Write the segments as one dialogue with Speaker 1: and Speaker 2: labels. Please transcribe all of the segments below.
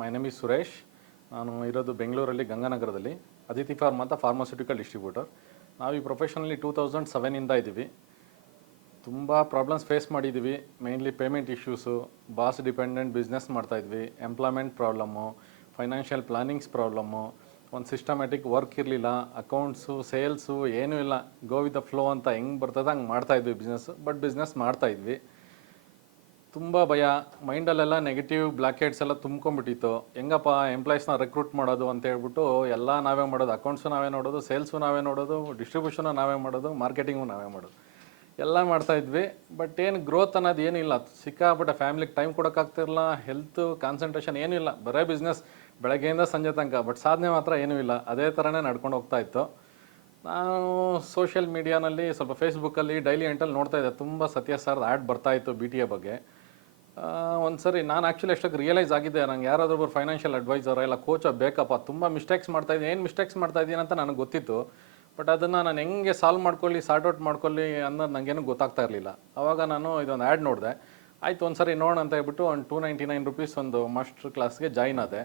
Speaker 1: My name is Suresh ನಾನು ಇರೋದು ಬೆಂಗಳೂರಲ್ಲಿ, ಗಂಗಾನಗರದಲ್ಲಿ. ಅದಿತಿ ಫಾರ್ಮ್ ಅಂತ ಫಾರ್ಮಾಸ್ಯೂಟಿಕಲ್ ಡಿಸ್ಟ್ರಿಬ್ಯೂಟರ್ ನಾವು ಈ ಪ್ರೊಫೆಷನಲ್ಲಿ ಟೂ ತೌಸಂಡ್ ಸೆವೆನಿಂದ ಇದ್ದೀವಿ. ತುಂಬ ಪ್ರಾಬ್ಲಮ್ಸ್ ಫೇಸ್ ಮಾಡಿದ್ದೀವಿ. Mainly payment issues boss dependent business ಮಾಡ್ತಾಯಿದ್ವಿ employment problem financial plannings problem ಒಂದು ಸಿಸ್ಟಮ್ಯಾಟಿಕ್ ವರ್ಕ್ ಇರಲಿಲ್ಲ. ಅಕೌಂಟ್ಸು ಸೇಲ್ಸು ಏನೂ ಇಲ್ಲ. ಗೋ ವಿತ್ ದ ಫ್ಲೋ ಅಂತ ಹೆಂಗೆ ಬರ್ತದೆ ಹಂಗೆ ಮಾಡ್ತಾಯಿದ್ವಿ ಬಿಸ್ನೆಸ್ ಬಟ್ ಬಿಸ್ನೆಸ್ ಮಾಡ್ತಾಯಿದ್ವಿ ತುಂಬ ಭಯ. ಮೈಂಡಲ್ಲೆಲ್ಲ ನೆಗೆಟಿವ್ ಬ್ಲ್ಯಾಕ್ ಹೆಡ್ಸ್ ಎಲ್ಲ ತುಂಬ್ಕೊಂಡ್ಬಿಟ್ಟಿತ್ತು. ಹೆಂಗಪ್ಪ ಎಂಪ್ಲಾಯ್ಸ್ನ ರೆಕ್ರೂಟ್ ಮಾಡೋದು ಅಂತ ಹೇಳ್ಬಿಟ್ಟು ಎಲ್ಲ ನಾವೇ ಮಾಡೋದು. ಅಕೌಂಟ್ಸು ನಾವೇ ನೋಡೋದು ಸೇಲ್ಸು ನಾವೇ ನೋಡೋದು ಡಿಸ್ಟ್ರಿಬ್ಯೂಷನು ನಾವೇ ಮಾಡೋದು ಮಾರ್ಕೆಟಿಂಗು ನಾವೇ ಮಾಡೋದು. ಎಲ್ಲ ಮಾಡ್ತಾ ಇದ್ವಿ. ಬಟ್ ಏನು ಗ್ರೋತ್ ಅನ್ನೋದು ಏನಿಲ್ಲ ಸಿಕ್ಕಾಪಟ್ಟೆ ಫ್ಯಾಮಿಲಿಗೆ ಟೈಮ್ ಕೊಡೋಕ್ಕಾಗ್ತಿರಲ್ಲ ಹೆಲ್ತು ಕಾನ್ಸಂಟ್ರೇಷನ್ ಏನೂ ಇಲ್ಲ. ಬರೀ ಬಿಸ್ನೆಸ್ ಬೆಳಗ್ಗೆಯಿಂದ ಸಂಜೆ ತನಕ. ಬಟ್ ಸಾಧನೆ ಮಾತ್ರ ಏನೂ ಇಲ್ಲ. ಅದೇ ಥರನೇ ನಡ್ಕೊಂಡು ಹೋಗ್ತಾ ಇತ್ತು. ನಾನು ಸೋಷಿಯಲ್ ಮೀಡಿಯಾನಲ್ಲಿ ಸ್ವಲ್ಪ ಫೇಸ್ಬುಕ್ಕಲ್ಲಿ ಡೈಲಿ ಎಂಟಲ್ಲಿ ನೋಡ್ತಾ ಇದ್ದೆ. ತುಂಬ ಸತ್ಯ ಸರ್ ಆ್ಯಡ್ ಬರ್ತಾ ಇತ್ತು ಬಿ ಟಿ ಎ ಬಗ್ಗೆ. ಒಂದು ಸರಿ ನಾನು ಆ್ಯಕ್ಚುಲಿ ಅಷ್ಟಕ್ಕೆ ರಿಯಲೈಸ್ ಆಗಿದೆ ನಂಗೆ ಯಾರಾದ್ರೂ ಒಬ್ಬರು ಫೈನಾನ್ಷಿಯಲ್ ಅಡ್ವೈಸರ್ ಇಲ್ಲ ಕೋಚ ಬೇಕಪ್ಪ, ತುಂಬ ಮಿಸ್ಟೇಕ್ಸ್ ಮಾಡ್ತಾ ಇದ್ದೀನಿ. ಏನು ಮಿಸ್ಟೇಕ್ಸ್ ಮಾಡ್ತಾ ಇದ್ದೀನಿ ಅಂತ ನನಗೆ ಗೊತ್ತಿತ್ತು. ಬಟ್ ಅದನ್ನು ನಾನು ಹೆಂಗೆ ಸಾಲ್ವ್ ಮಾಡ್ಕೊಳ್ಳಿ ಸಾರ್ಟ್ ಔಟ್ ಮಾಡ್ಕೊಳ್ಳಿ ಅನ್ನೋದು ನನಗೇನು ಗೊತ್ತಾಗ್ತಾ ಇರಲಿಲ್ಲ. ಆವಾಗ ನಾನು ಇದೊಂದು ಆ್ಯಡ್ ನೋಡಿದೆ. ಆಯಿತು ಒಂದು ಸರಿ ನೋಡೋಣ ಅಂತ ಹೇಳ್ಬಿಟ್ಟು ಒಂದು ಟೂ ನೈಂಟಿ ನೈನ್ ರುಪೀಸ್ ಒಂದು ಮಾಸ್ಟರ್ ಕ್ಲಾಸ್ಗೆ ಜಾಯ್ನ್ ಆದೆ.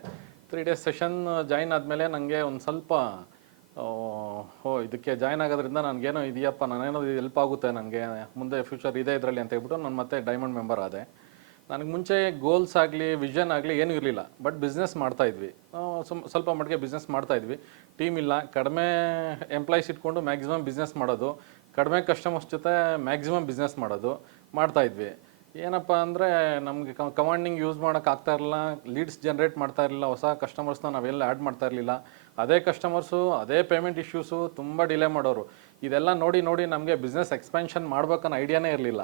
Speaker 1: ತ್ರೀ ಡೇಸ್ ಸೆಷನ್ ಜಾಯ್ನ್ ಆದಮೇಲೆ ನನಗೆ ಒಂದು ಸ್ವಲ್ಪ, ಓ ಇದಕ್ಕೆ ಜಾಯ್ನ್ ಆಗೋದ್ರಿಂದ ನನಗೇನೋ ಇದೆಯಪ್ಪ, ನಾನೇನೋ ಹೆಲ್ಪ್ ಆಗುತ್ತೆ ನನಗೆ ಮುಂದೆ ಫ್ಯೂಚರ್ ಇದೆ ಇದರಲ್ಲಿ ಅಂತ ಹೇಳ್ಬಿಟ್ಟು ನಾನು ಮತ್ತೆ ಡೈಮಂಡ್ ಮೆಂಬರ್ ಆದೆ. ನನಗೆ ಮುಂಚೆ ಗೋಲ್ಸ್ ಆಗಲಿ ವಿಷನ್ ಆಗಲಿ ಏನೂ ಇರಲಿಲ್ಲ. ಬಟ್ ಬಿಸ್ನೆಸ್ ಮಾಡ್ತಾಯಿದ್ವಿ ಸ್ವಲ್ಪ ಮಟ್ಟಿಗೆ ಬಿಸ್ನೆಸ್ ಮಾಡ್ತಾಯಿದ್ವಿ ಟೀಮ್ ಇಲ್ಲ. ಕಡಿಮೆ ಎಂಪ್ಲಾಯ್ಸ್ ಇಟ್ಕೊಂಡು ಮ್ಯಾಕ್ಸಿಮಮ್ ಬಿಸ್ನೆಸ್ ಮಾಡೋದು. ಕಡಿಮೆ ಕಸ್ಟಮರ್ಸ್ ಜೊತೆ ಮ್ಯಾಕ್ಸಿಮಮ್ ಬಿಸ್ನೆಸ್ ಮಾಡೋದು ಮಾಡ್ತಾಯಿದ್ವಿ ಏನಪ್ಪ ಅಂದರೆ, ನಮಗೆ ಕಮಾಂಡಿಂಗ್ ಯೂಸ್ ಮಾಡೋಕೆ ಆಗ್ತಾ ಇರಲಿಲ್ಲ. ಲೀಡ್ಸ್ ಜನ್ರೇಟ್ ಮಾಡ್ತಾ ಇರಲಿಲ್ಲ. ಹೊಸ ಕಸ್ಟಮರ್ಸ್ನ ನಾವೆಲ್ಲ ಆ್ಯಡ್ ಮಾಡ್ತಾ ಇರಲಿಲ್ಲ. ಅದೇ ಕಸ್ಟಮರ್ಸು ಅದೇ ಪೇಮೆಂಟ್ ಇಶ್ಯೂಸು ತುಂಬ ಡಿಲೇ ಮಾಡೋರು. ಇದೆಲ್ಲ ನೋಡಿ ನೋಡಿ ನಮಗೆ ಬಿಸ್ನೆಸ್ ಎಕ್ಸ್ಪೆನ್ಷನ್ ಮಾಡ್ಬೇಕನ್ನೋ ಐಡಿಯಾನೇ ಇರಲಿಲ್ಲ.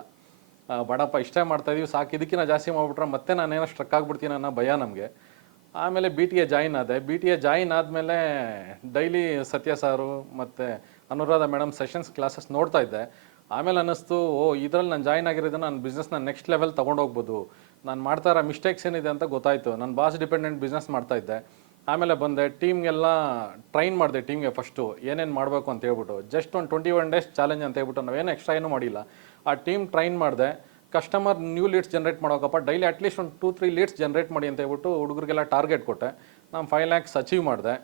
Speaker 1: ಬಡಪ್ಪ, ಇಷ್ಟೇ ಇದೀವಿ, ಸಾಕು. ಇದಕ್ಕಿಂತ ಜಾಸ್ತಿ ಮಾಡಿಬಿಟ್ರೆ ಮತ್ತೆ ನಾನೇನೋ ಸ್ಟ್ರಕ್ ಆಗ್ಬಿಡ್ತೀನಿ ಅನ್ನೋ ಭಯ ನಮಗೆ. ಆಮೇಲೆ ಬಿ ಟಿ ಎ ಜಾಯಿನ್ ಆದೆ. ಬಿ ಟಿ ಎ ಜಾಯಿನ್ ಆದಮೇಲೆ ಡೈಲಿ ಸತ್ಯ ಸಾರು ಮತ್ತು ಅನುರಾಧ ಮೇಡಮ್ ಸೆಷನ್ಸ್ ಕ್ಲಾಸಸ್ ನೋಡ್ತಾ ಇದ್ದೆ. ಆಮೇಲೆ ಅನ್ನಿಸ್ತು, ಓ, ಇದರಲ್ಲಿ ನಾನು ಜಾಯ್ನ್ ಆಗಿರೋದನ್ನ ನಾನು ಬಿಸ್ನೆಸ್ನ ನೆಕ್ಸ್ಟ್ ಲೆವೆಲ್ ತೊಗೊಂಡೋಗ್ಬೋದು. ನಾನು ಮಾಡ್ತಾ ಇರೋ ಮಿಸ್ಟೇಕ್ಸ್ ಏನಿದೆ ಅಂತ ಗೊತ್ತಾಯಿತು. ನಾನು ಬಾಸ್ ಡಿಪೆಂಡೆಂಟ್ ಬಿಸ್ನೆಸ್ ಮಾಡ್ತಾ ಇದ್ದೆ. ಆಮೇಲೆ ಬಂದೆ, ಟೀಮ್ಗೆಲ್ಲ ಟ್ರೈನ್ ಮಾಡಿದೆ ಟೀಮ್ಗೆ ಫಸ್ಟು ಏನೇನು ಮಾಡಬೇಕು? ಅಂತ ಹೇಳ್ಬಿಟ್ಟು. ಜಸ್ಟ್ ಒಂದು ಟ್ವೆಂಟಿ ಒನ್ ಡೇಸ್ ಚಾಲೆಂಜ್ ಅಂತ ಹೇಳ್ಬಿಟ್ಟು ನಾವೇನು ಎಕ್ಸ್ಟ್ರಾ ಏನೂ ಮಾಡಿಲ್ಲ. ಆ ಟೀಮ್ ಟ್ರೈನ್ ಮಾಡಿದೆ. ಕಸ್ಟಮರ್ ನ್ಯೂ ಲೀಡ್ಸ್ ಜನ್ರೇಟ್ ಮಾಡೋಕಪ್ಪ. ಡೈಲಿ ಅಟ್ಲೀಸ್ಟ್ ಒಂದು ಟೂ ತ್ರೀ ಲೀಡ್ಸ್ ಜನರೇಟ್ ಮಾಡಿ ಅಂತ ಹೇಳ್ಬಿಟ್ಟು ಹುಡುಗರಿಗೆಲ್ಲ ಟಾರ್ಗೆಟ್ ಕೊಟ್ಟೆ. ನಾನು ಫೈವ್ ಲ್ಯಾಕ್ಸ್ ಅಚೀವ್ ಮಾಡಿದೆ.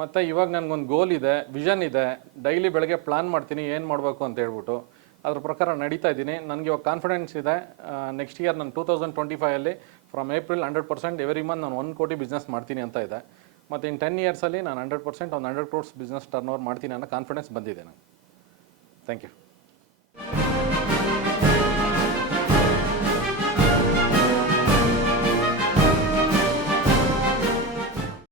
Speaker 1: ಮತ್ತು ಇವಾಗ ನನಗೊಂದು ಗೋಲ್ ಇದೆ ವಿಷನ್ ಇದೆ. ಡೈಲಿ ಬೆಳಗ್ಗೆ ಪ್ಲಾನ್ ಮಾಡ್ತೀನಿ, ಏನು ಮಾಡಬೇಕು ಅಂತ ಹೇಳ್ಬಿಟ್ಟು ಅದ್ರ ಪ್ರಕಾರ ನಡೀತಾ ಇದ್ದೀನಿ. ನನಗೆ ಇವಾಗ ಕಾನ್ಫಿಡೆನ್ಸ್ ಇದೆ. ನೆಕ್ಸ್ಟ್ ಇಯರ್ ನಾನು two thousand twenty ಫೈವಲ್ಲಿ from April hundred percent every month ನಾನು ಒನ್ ಕೋಟಿ ಬಿಸ್ನೆಸ್ ಮಾಡ್ತೀನಿ ಅಂತ ಇದೆ. ಮತ್ತು ಇನ್ ಟೆನ್ ಇಯರ್ಸಲ್ಲಿ ನಾನು ಹಂಡ್ರೆಡ್ ಪರ್ಸೆಂಟ್ ಒಂದು hundred crores business turnover ಮಾಡ್ತೀನಿ ಅನ್ನೋ ಕಾನ್ಫಿಡೆನ್ಸ್ ಬಂದಿದೆ ನಾನು ಥ್ಯಾಂಕ್ ಯು